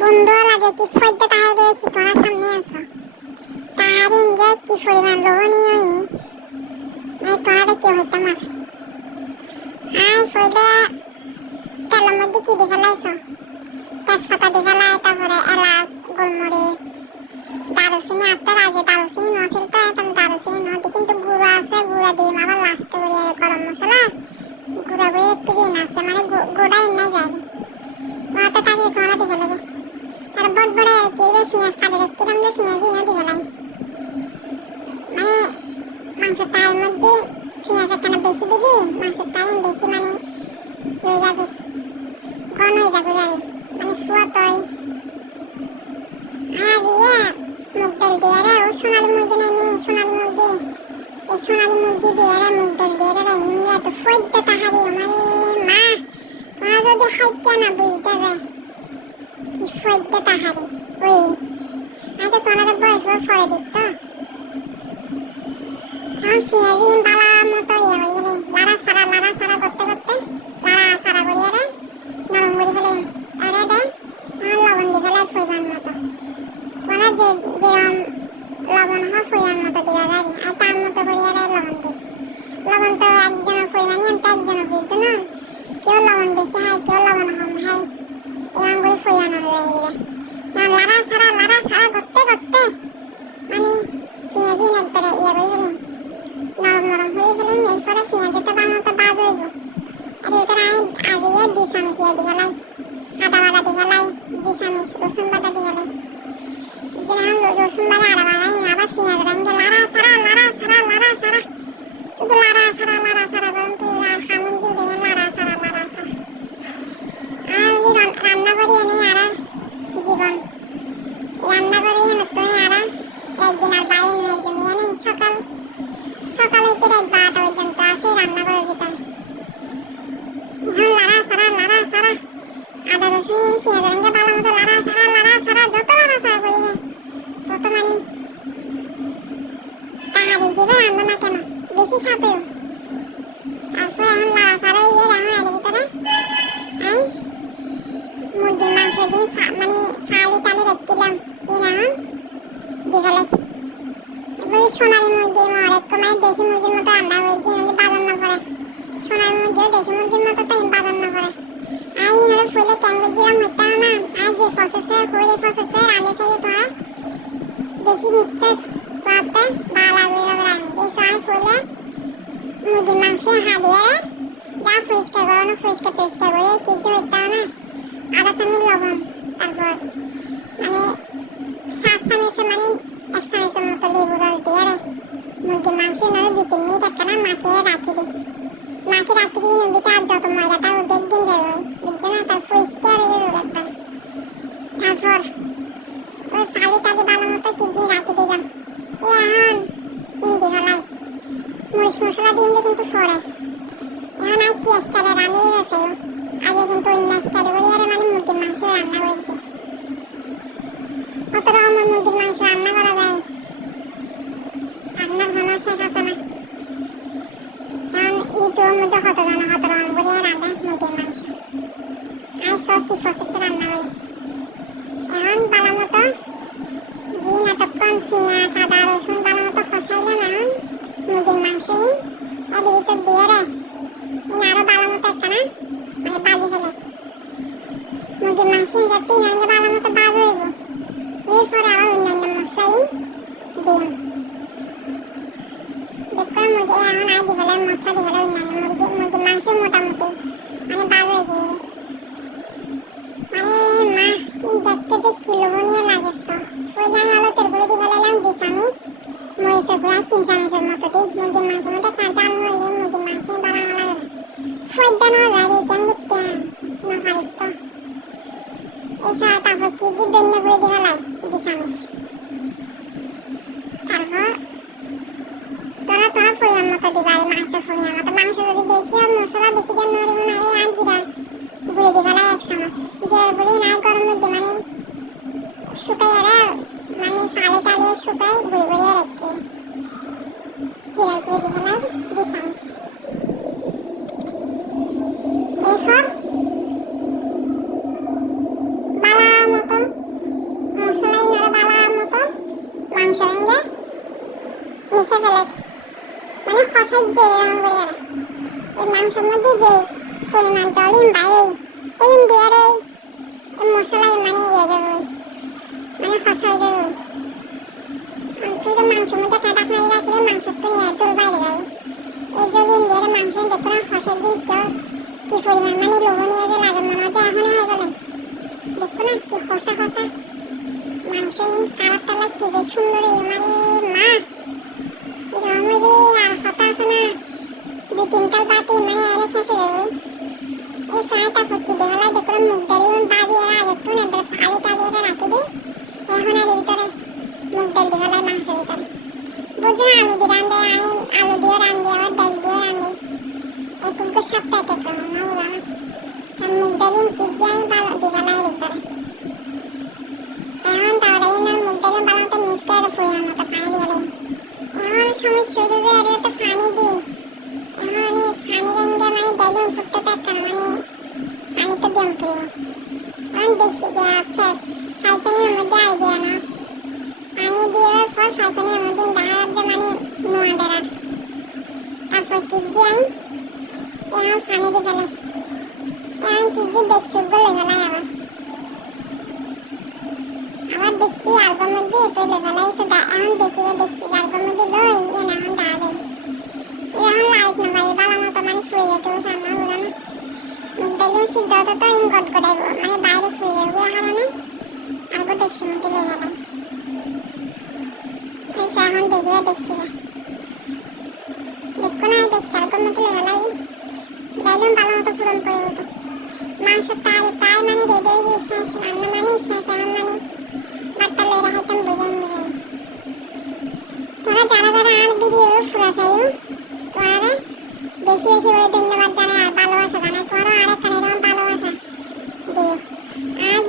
বন্ধুও লাগে কি ফইতে তাহার গেছি পড়ার সামনে আসো তাহারিন যে কি পরিমাণ লোভনীয় আমি পড়া দেখে হইতাম আর আই ফইতে তেলের মধ্যে কি দিয়ে ফেলাইছো তেজপাতা দিয়ে ফেলাই তারপরে এলাচ গোলমরিচ দারুচিনি আটটা রাজে দারুচিনি নছিল তো এখন দারুচিনি নদী কিন্তু গুঁড়ো আছে গুঁড়া দিয়ে আবার লাস্টে করিয়ে গরম মশলা গুঁড়া করে একটু দিন আছে মানে গুঁড়া এনে যায় তোমার তো তাকে তোমরা দিয়ে ফেলবে তার বড় বড় আর কি পেঁয়াজ কাটে রেখেছিলাম যে পেঁয়াজ দিয়ে ফেলাই মানে মাংসের তাইয়ের মধ্যে পেঁয়াজ একখানা বেশি দিবি মাংসের তাইন বেশি মানে হয়ে যাবে ঘন হয়ে যাবে যাবে মানে ফুয়া তৈ দিয়ে মুগ ডাল দিয়ে রে ও সোনালি মুরগি নেই নি সোনালি মুরগি এই সোনালি মুরগি দিয়ে রে মুগ ডাল দিয়ে রে নিয়ে তো ফইতে তাহারি মানে মা তোমরা যদি খাইতে না বুঝতে রে কি ফইতে তাহারি ওই আগে তোমরা বয়স ফলে দিত এখন পেঁয়াজি বালা মতো ইয়ে হইবে নি লাড়া সারা করতে করতে লাড়া সারা করিয়ে রে নরম করে ফেলে তাহলে রে লবণ দিয়ে ফেলে ফইবার মতো তোমরা যেরকম লবণ হয় ফইবার মতো দিবা গাড়ি আর তার মতো করিয়ে রে লবণ দিই লবণ তো একজনের পরিমাণই আনতে একজনের বুঝতো না কেউ লবণ বেশি হয় কেউ লবণ কম হয় এরকম করে ফইবানো রয়ে গেলে লাড়া সারা করতে করতে মানে পেঁয়াজি একবারে ইয়ে করবে নি নরম হয়ে ফেলে এরপরে পেঁয়াজিটা বানাতে বাজ হইব আর এটার আজিয়ে 2 চামচ ইয়ে দিবে লাই আদা বাটা দিবে লাই 2 চামচ রসুন বাটা দিবে লাই যেন রসুন বাটা আদা বাটা আবার পেঁয়াজ রাঙ্গে লাড়া সারা শুধু লাড়া সারা বরং তুই আর খামুন জুল দিয়ে লাড়া সারা আর রান্না করি এনে আর জীবন রান্না করি এনে তুই আর একদিন আর বাইরে নিয়ে জমি এনে সকালে তো রাত 12টা পর্যন্ত আছে রান্না করার ভিতরে এখন লাড়া সারা আদা রসুন পেঁয়াজ রাঙ্গে ভালো মতো লাড়া সারা যত লাড়া সারা করিবে তত মানে তাহারি জিবে রান্না না কেন বেশি সাথেও তারপর এখন লাড়া সারা ইয়ে এখন এর ভিতরে আই মুরগির মাংস দিয়ে মানে ফালি টালি রেখেছিলাম এখন দিয়ে ফেলেছি এবার সোনালি মুরগি মরেক মানে দেশি মুরগির মতো রান্না হয়েছে এমনি বাজার না পড়ে সোনালি মুরগিও দেশি মুরগির মতো তাই বাজার না পড়ে আই এনারে ফুলে ক্যাঙ্গুর দিলাম হইতে না আই যে প্রসেসর আগে থেকে তোরা বেশি নিচ্ছে তোরাতে বালা গুলো রাখি এই ফুলে মুরগির মাংস হারিয়ে যা পরিষ্কার করানো পরিষ্কার করে কিছু হইতে না আধা চামচ লবণ তারপর মানে 7 চামচের মানে 1 চামচের মতো লেবু রস দিয়ে মুরগির মাংস না 2-3 মিনিট একখানা মাখিয়ে রাখি দিই নদীতে আর যত ময়দাটা দেখদিন যাবে বুঝছো না তার পরিষ্কার হয়ে যাবে একবার তারপর ওই ফালি টালি ভালো মতো কি দিয়ে রাখি দিলাম এখন হিন্দি ফেলাই মরিচ মশলা দিন কিন্তু পরে এখন আর কি স্টাইলে রান্না দিয়েছে আগে কিন্তু অন্য স্টাইলে করি আর মানে মুরগির মাংস রান্না করেছে কত রকমের মুরগির মাংস রান্না করা যায় রান্নার ভালো শেষ আছে না এখন ইউটিউবের মধ্যে কত রকম করে রান্না মুরগির মাংস আর সব কি প্রসেসে রান্না করেছে এখন ভালো মতো দিন এতক্ষণ পেঁয়াজ আদা রসুন ভালো মতো খসাইলাম এখন মুরগির মাংস এর ভিতর দিয়ে রে আরো ভালো মতো একখানা মানে বাজি ফেলে মুরগির মাংস যাতে ইনাকে ভালো মতো বাজ হইব এরপরে আবার অন্যান্য মশলা দিলাম দেখো মুরগি এখন আই দি ফেলে মশলা দি ফেলে অন্যান্য মুরগির মাংস মোটামুটি মানে বাজ হয়ে গিয়ে মানে মা দেখতে যে কি লোভনীয় লাগেছে ফইলাই হলো তেরগুলো দি ফেলাইলাম 2 চামচ মরিচের গুঁড়া 3 চামচের মতো দিই মুরগির মাংসের মধ্যে কাঁচা আলু হইলে মুরগির মাংস বানানো লাগে না ফইদা না যায় কেন করতে না হারিত এছাড়া তারপর কি দি দন্য করে দি ফেলাই 2 চামচ তারপর তোরা ফইয়ার মতো দিবা মাংস ফইয়ার মতো মাংস যদি বেশি হয় মশলা বেশি দিয়ে নরম না এই আর জিরা গুঁড়ি দি ফেলাই 1 চামচ যে গুঁড়ি নাই গরম মধ্যে মানে শুকাইয়া মানে ফালি টালিয়ে শুকাই গুঁড়ি রেখে জিরা গুঁড়ি দি ফেলাই 2 চামচ এরপর বালা মতো মিশে ফেলে, মানে খসাই যে এরকম করে আর এই মাংসের মধ্যে যে পরিমাণ জলিম বাইরে এই ইন্ডিয়ার এই মশলাই মানে ইয়ে যাবে, মানে খসা হয়ে যাবে। তুই তো মাংসের মধ্যে কাটা খাই রাখলে মাংসের তো জল বাইরে যাবে। এই জল ইন্ডিয়ার মাংস দেখো না খসার দিন কেউ কি পরিমাণ মানে লোভনীয় যে লাগে, মনে হচ্ছে এখনই হয়ে গেলে দেখো না কি খসা খসা মাংস, কালার টালার কি যে সুন্দর, মানে মা এরকম আর কথা আছে না, দুই তিনটার বাতি মানে এর শেষ হয়ে যাবে। এই চাটা ফুটি দেওয়ালা দেখো মুখ ডালি বাজি এরা দেখতো না ফালি টালি এটা রাখি দিই এখন আর ভিতরে মুখ ডাল দেওয়ালায় মাংসের ভিতরে বুঝছো না, আলু দিয়ে রান্ধে আলু দিয়ে রান্ধে আবার ডাল দিয়ে রান্ধে এই কুকুর সপ্তাহে দেখো না বলা না মুখ ডালি কি দিয়ে আমি ভালো দেওয়ালায় ভিতরে এখন তাহলে এনার মুখ ডালি বানাতে মিস করে ফুলের মতো পানি দেওয়ালে এখন সময় শুরু হয়ে আর তো পানি দিই এখন এই পানি রেঞ্জে মানে ডালি ফুটতে থাকা মানে পানি তো দিম পুরো এখন দেখছি যে সাইফেনের মধ্যে আইডিয়া না পানি দিয়ে পর সাইফেনের মধ্যে দেখা যাচ্ছে মানে নোয়া দেওয়ার তারপর কি দিয়ে এখন পানি দিয়ে ফেলে এখন কি দিয়ে দেখছি বলে ফেলাই আবার দেখছি আলগোর মধ্যে তো লেভেলাই এখন দেখছি আলগোর মধ্যে দই এনে এখন দাঁড়া দেবে এখন লাইট না ভাই বালা মতো মানে ফুয়ে যেতে সামনে বলে না বেলুন সিদ্ধ হতো তো ইনকট করে মানে বাইরে ফুয়ে যাবে কারণে আলগো দেখছি মধ্যে লেভেলাই এখন দেখছি দেখো না দেখছি আলগোর মধ্যে লেভেলাই বেলুন বালা মতো ফুরন পড়ে হতো মাংসের তারি প্রায় মানে রেডি হয়ে গিয়েছে রান্না মানে শেষ এখন মানে বাট্টা লয়ে রাখাইতাম বুঝাই বুঝাই তোরা যারা যারা আর ভিডিও ফুরা চাইও তোরা বেশি বেশি করে ধন্যবাদ জানাই আর ভালোবাসা জানাই তোরা আরেকখানে এরকম ভালোবাসা দিও আর